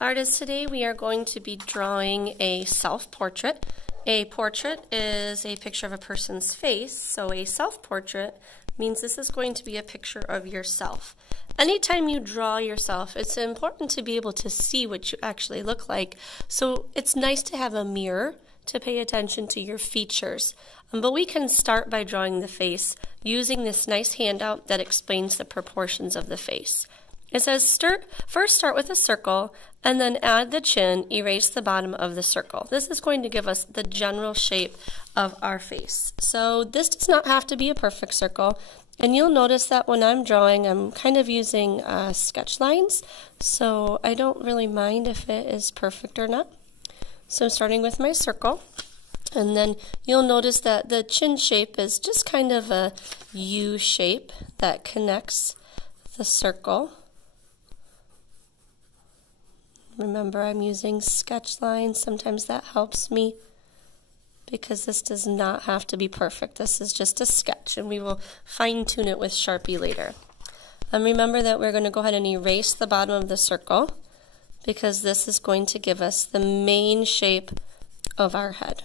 Artists, today we are going to be drawing a self-portrait. A portrait is a picture of a person's face, so a self-portrait means this is going to be a picture of yourself. Anytime you draw yourself, it's important to be able to see what you actually look like. So it's nice to have a mirror to pay attention to your features. But we can start by drawing the face using this nice handout that explains the proportions of the face. It says first start with a circle and then add the chin, erase the bottom of the circle. This is going to give us the general shape of our face. So this does not have to be a perfect circle. And you'll notice that when I'm drawing, I'm kind of using sketch lines. So I don't really mind if it is perfect or not. So I'm starting with my circle. And then you'll notice that the chin shape is just kind of a U shape that connects the circle. Remember, I'm using sketch lines. Sometimes that helps me because this does not have to be perfect. This is just a sketch, and we will fine-tune it with Sharpie later. Remember that we're going to go ahead and erase the bottom of the circle because this is going to give us the main shape of our head.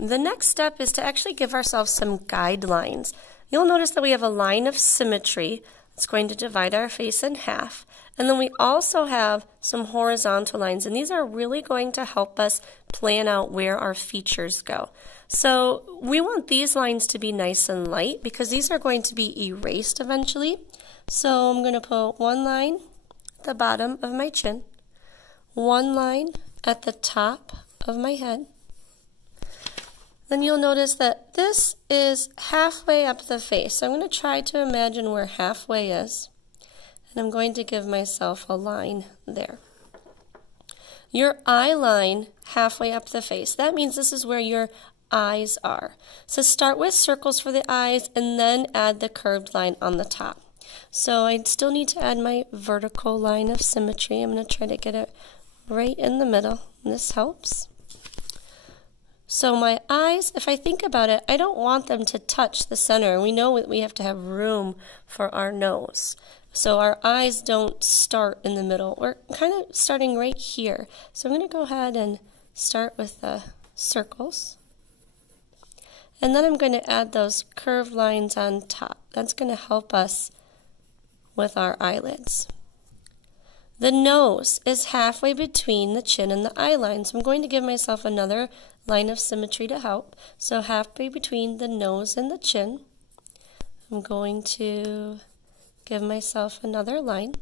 The next step is to actually give ourselves some guidelines. You'll notice that we have a line of symmetry that's going to divide our face in half. And then we also have some horizontal lines, and these are really going to help us plan out where our features go. So we want these lines to be nice and light because these are going to be erased eventually. So I'm going to put one line at the bottom of my chin, one line at the top of my head. Then you'll notice that this is halfway up the face. So I'm going to try to imagine where halfway is. And I'm going to give myself a line there. Your eye line halfway up the face. That means this is where your eyes are. So start with circles for the eyes and then add the curved line on the top. So I still need to add my vertical line of symmetry. I'm going to try to get it right in the middle. And this helps. So my eyes, if I think about it, I don't want them to touch the center. We know we have to have room for our nose. So our eyes don't start in the middle. We're kind of starting right here. So I'm going to go ahead and start with the circles. And then I'm going to add those curved lines on top. That's going to help us with our eyelids. The nose is halfway between the chin and the eye line. So I'm going to give myself another line of symmetry to help. So halfway between the nose and the chin, I'm going to give myself another line.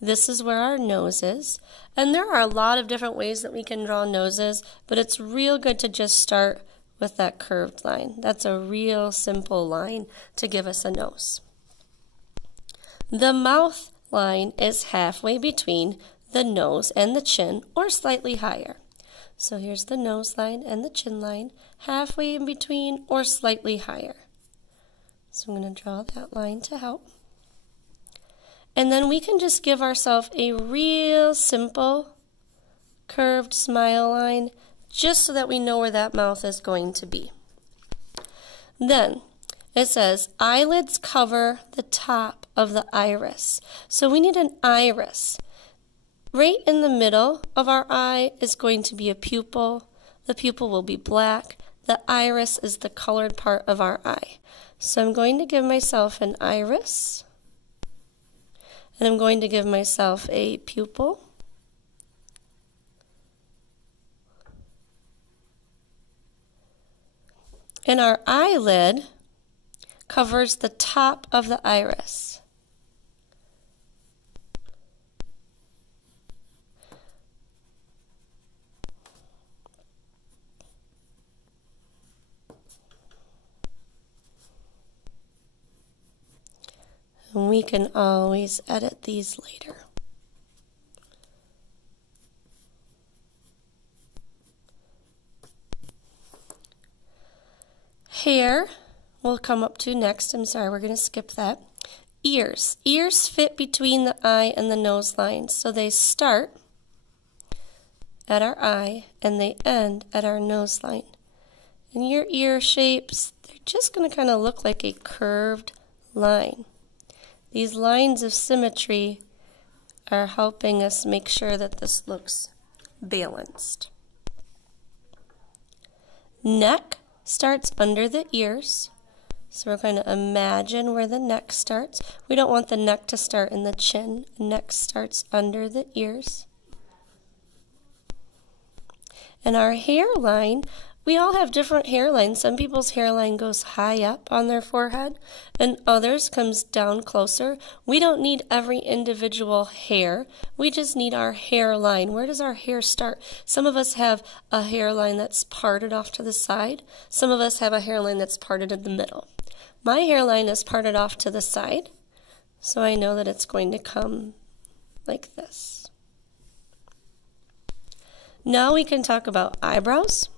This is where our nose is. And there are a lot of different ways that we can draw noses, but it's real good to just start with that curved line. That's a real simple line to give us a nose. The mouth line is halfway between the nose and the chin, or slightly higher. So here's the nose line and the chin line, halfway in between or slightly higher. So I'm going to draw that line to help. And then we can just give ourselves a real simple curved smile line just so that we know where that mouth is going to be. Then it says eyelids cover the top of the iris. So we need an iris. Right in the middle of our eye is going to be a pupil. The pupil will be black. The iris is the colored part of our eye. So I'm going to give myself an iris. And I'm going to give myself a pupil. And our eyelid covers the top of the iris. And we can always edit these later. Hair will come up to next. I'm sorry, we're going to skip that. Ears. Ears fit between the eye and the nose lines. So they start at our eye and they end at our nose line. And your ear shapes, they're just going to kind of look like a curved line. These lines of symmetry are helping us make sure that this looks balanced. Neck starts under the ears. So we're going to imagine where the neck starts. We don't want the neck to start in the chin. The neck starts under the ears. And our hairline, we all have different hairlines. Some people's hairline goes high up on their forehead and others comes down closer. We don't need every individual hair. We just need our hairline. Where does our hair start? Some of us have a hairline that's parted off to the side. Some of us have a hairline that's parted in the middle. My hairline is parted off to the side, so I know that it's going to come like this. Now we can talk about eyebrows.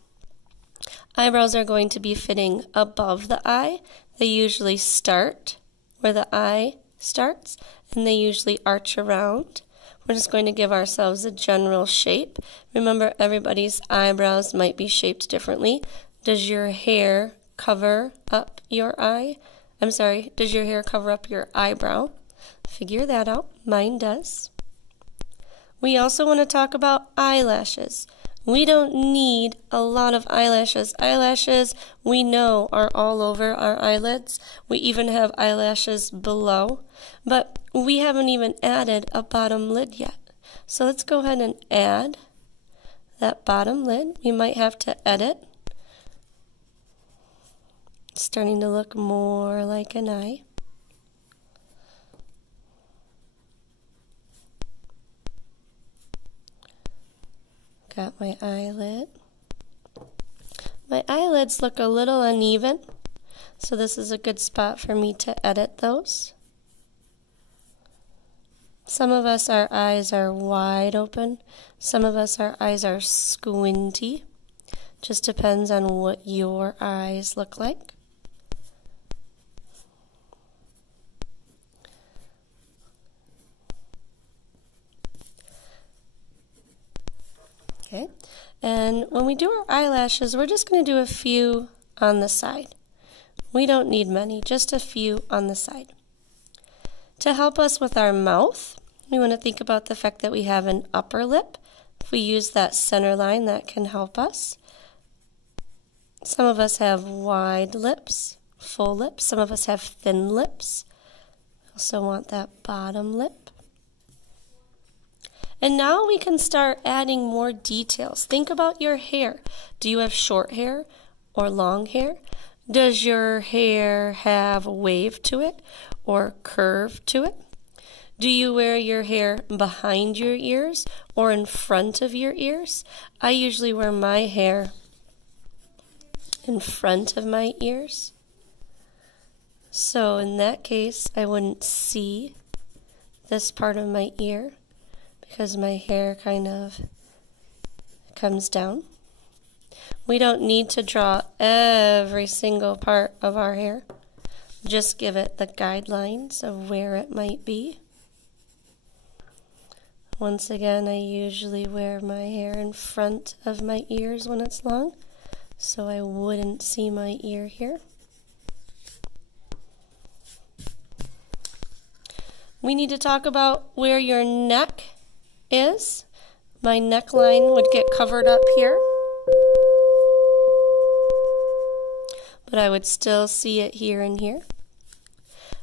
Eyebrows are going to be fitting above the eye. They usually start where the eye starts, and they usually arch around. We're just going to give ourselves a general shape. Remember, everybody's eyebrows might be shaped differently. Does your hair cover up your eye? Does your hair cover up your eyebrow? Figure that out. Mine does. We also want to talk about eyelashes. We don't need a lot of eyelashes. Eyelashes, we know, are all over our eyelids. We even have eyelashes below, but we haven't even added a bottom lid yet. So let's go ahead and add that bottom lid. We might have to edit. It's starting to look more like an eye. Got my eyelid. My eyelids look a little uneven, so this is a good spot for me to edit those. Some of us, our eyes are wide open. Some of us, our eyes are squinty. Just depends on what your eyes look like. Okay, and when we do our eyelashes, we're just going to do a few on the side. We don't need many, just a few on the side. To help us with our mouth, we want to think about the fact that we have an upper lip. If we use that center line, that can help us. Some of us have wide lips, full lips. Some of us have thin lips. Also want that bottom lip. And now we can start adding more details. Think about your hair. Do you have short hair or long hair? Does your hair have a wave to it or curve to it? Do you wear your hair behind your ears or in front of your ears? I usually wear my hair in front of my ears. So in that case, I wouldn't see this part of my ear, because my hair kind of comes down. We don't need to draw every single part of our hair. Just give it the guidelines of where it might be. Once again, I usually wear my hair in front of my ears when it's long, so I wouldn't see my ear here. We need to talk about where your neck is. My neckline would get covered up here, but I would still see it here and here.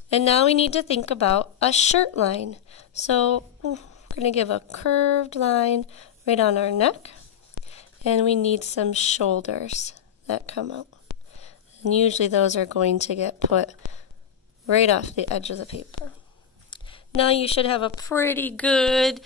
And now we need to think about a shirt line. So we're going to give a curved line right on our neck, and we need some shoulders that come out. And usually those are going to get put right off the edge of the paper. Now you should have a pretty good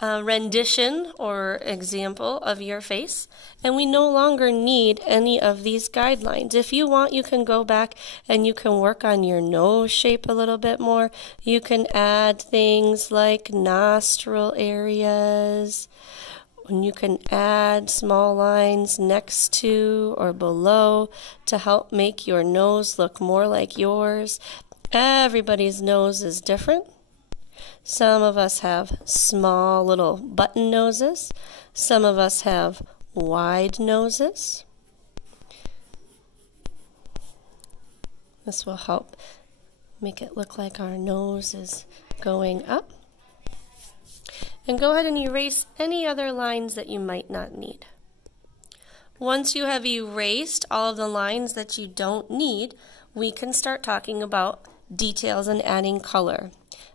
rendition or example of your face, and we no longer need any of these guidelines. If you want, you can go back and you can work on your nose shape a little bit more. You can add things like nostril areas, and you can add small lines next to or below to help make your nose look more like yours. Everybody's nose is different. Some of us have small little button noses. Some of us have wide noses. This will help Make it look like our nose is going up. And go ahead and erase any other lines that you might not need. Once you have erased all of the lines that you don't need, we can start talking about details and adding color.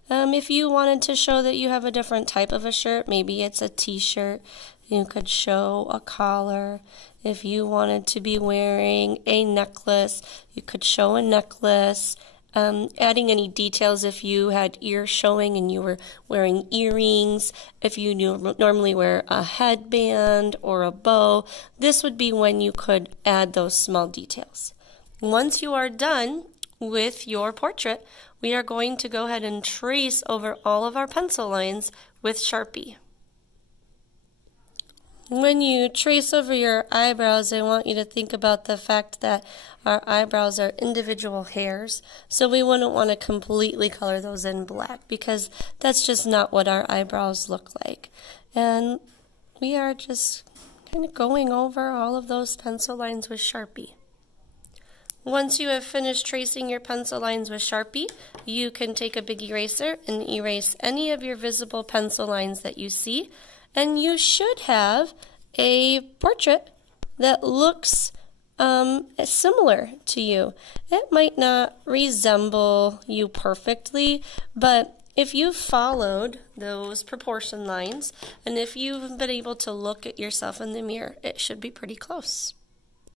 If you wanted to show that you have a different type of a shirt, maybe it's a t-shirt, you could show a collar. If you wanted to be wearing a necklace, you could show a necklace. Adding any details if you had ears showing and you were wearing earrings, if you normally wear a headband or a bow, this would be when you could add those small details. Once you are done with your portrait, we are going to go ahead and trace over all of our pencil lines with Sharpie. When you trace over your eyebrows, I want you to think about the fact that our eyebrows are individual hairs, so we wouldn't want to completely color those in black because that's just not what our eyebrows look like. And we are just kind of going over all of those pencil lines with Sharpie. Once you have finished tracing your pencil lines with Sharpie, you can take a big eraser and erase any of your visible pencil lines that you see, and you should have a portrait that looks similar to you. It might not resemble you perfectly, but if you've followed those proportion lines, and if you've been able to look at yourself in the mirror, it should be pretty close.